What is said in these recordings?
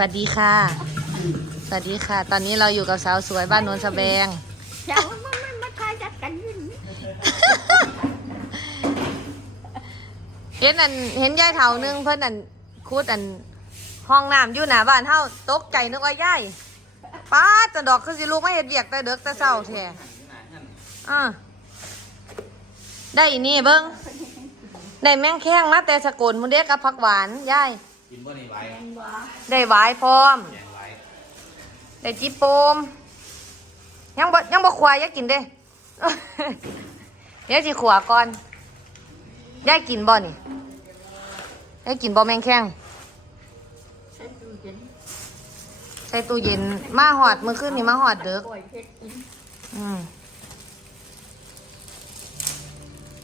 วัสดีค่ะ สวัสดีค่ะ ตอนนี้เราอยู่กับสาวสวยบ้านโนนสะแบงอย่ามันมันมาทายจัดกันยืนเห็นอันเห็นยายเถานึงเพิ่นอันคูดอันห้องน้ำอยู่หน้าบ้านเฮาตกใจนึกว่ายายป้าดจะดอกคือสิลูกไม่เห็นเบียกแต่เด็กแต่เศร้าแท้อ่าได้อีนี่เบิ้งได้แมงแข้งมาแต่สะกลมุนเด็กกับผักหวานยาย กินบ่นี่ไว้ได้หวายพร้อม แกงไว้ได้จิโปม ยังบ่ยังบ่ควายอยากกินเด้ เดี๋ยวสิขวาก่อนยายกินบ่นี่ยายกินบ่แมงแข้งใช้ตู้เย็นใส่ตู้เย็นมาหอดเมื่อคืนนี่มาหอดเด้อ ปล่อยเพชรกินอืม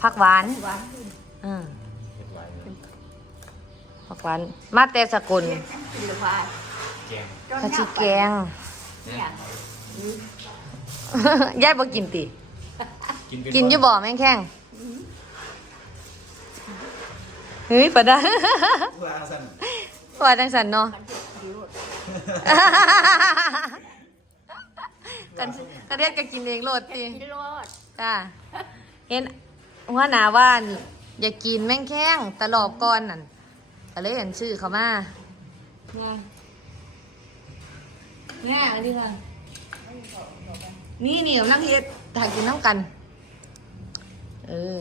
ผักหวาน หวานขึ้นอืมเฮ็ดไว้ ผักหวานมาแต่สกุลกินหรือว่าแกงขะชิแกงเนี่ยยายบ่กินติกินเป็นกินอยู่บ่แมงแข้งเฮ้ยปะดาว่าสั่นว่าจังสันเนาะมันจะคิ้วกันกันเรียกจะกินเองโลดติกินรอดจ้าเห็นหัวหน้าว่านอย่ากินแมงแข้งตลอบก่อนนั่น ก็เลยเห็นชื่อเขามาไงแง่อันนี้ค่ะ นี่นี่กำลังเฮ็ดถ่ายกินน้ำกัน เออ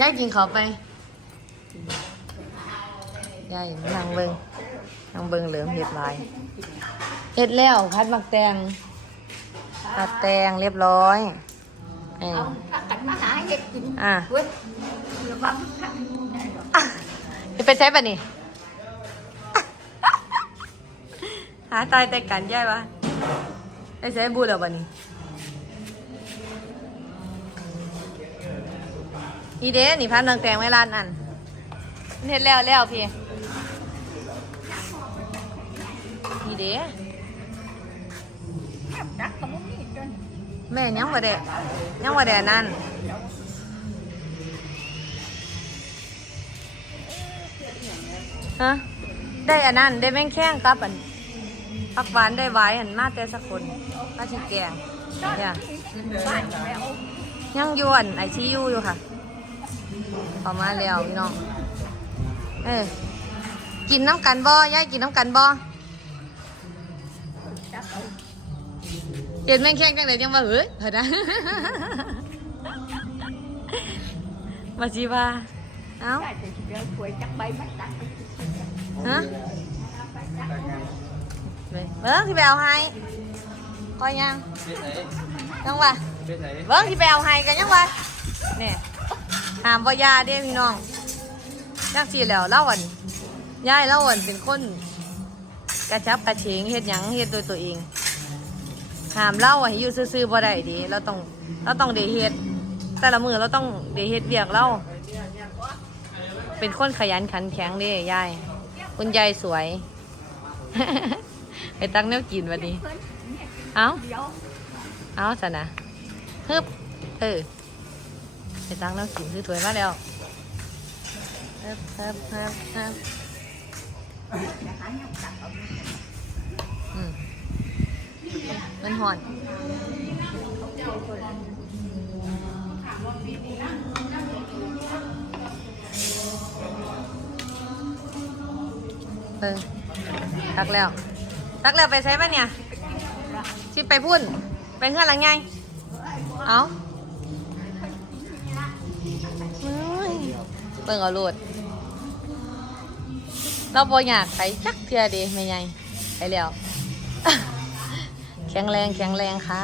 ยายกินเขาไปยายนั่งเบิงนั่งเบิงเหลือมเห็ดลายเฮ็ดแล้วพัดมักแตงผัดแตงเรียบร้อยเออเอาถ้ากันมาหาเห็ดกินอะเว้ยระวังค่ะอะจะไปใช้ปะนี่ หาตายแต่กันใช่ปะไปใช้บูแล้วปะนี่อีเด้นี่พันเมืองแตงไว้ร้านอันมันเห็นแล้วแล้วพี่อีเด้นักกับมุ้งนี่จนแม่ยังว่าแดยังว่าแดนั่นฮะได้อันนั้นได้แม่งแข้งกับอัน ผักหวานได้ไว้อันมาแต่สักคนป้าชิแกงเนี่ยบ้านแล้วยังอยวนไอชียูอยู่ค่ะออกมาแล้วพี่น้อง เออกินน้ำกันบ่ยายกินน้ำกันบ่จับเอาเห็นแม่งแข้งจังเลยยังว่าเฮ้ยเฮ้ยนะมาจีว่าเอ้าได้แต่เดี๋ยวป่วยจักใบมันตัดฮะ เบิ้งที่ไปเอาให้คอยยังเป็นไหนยังวะเบิ้งที่ไปเอาให้กันยังวะเนี่ยหามบ่ยาเด้พี่น้องจักสีแล้วเล่าวันยายเล่าวันเป็นคนกระชับกระเฉงเฮ็ดหยังเฮ็ดโดยตัวเองหามเล่าให้อยู่ซื่อๆบ่ได้ดิเราต้องเราต้องเดเฮ็ดแต่ละมือเราต้องเดเฮ็ดเบียกเราเป็นคนขยันขันแข็งเด้ยายคุณยายสวย ไปตั้งแนวกินวันนี้เพิ่นเอ้าเดี๋ยวเอาสนะฮึบเออไปตั้งน้ำกินคือถวยมาแล้วฮึบฮึบฮึบฮึบจะหาเนี่ยตัดเอาอืมมันหอนเออตักแล้ว ตักแล้วไปใช้ปะเนี่ยชิไปพุ่น ไปเพื่อนหลังไง เอาเบิ่งเอาโลดเราบ่อยากไปจักเทือดีไม่ไงไปแล้ว แข็งแรงแข็งแรงค่ะ